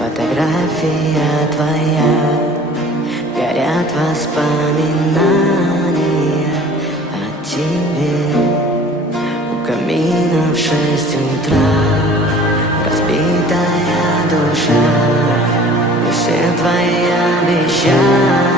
фотография твоя, горят воспоминания о тебе. У камина в 6 утра разбитая душа, и все твои обещания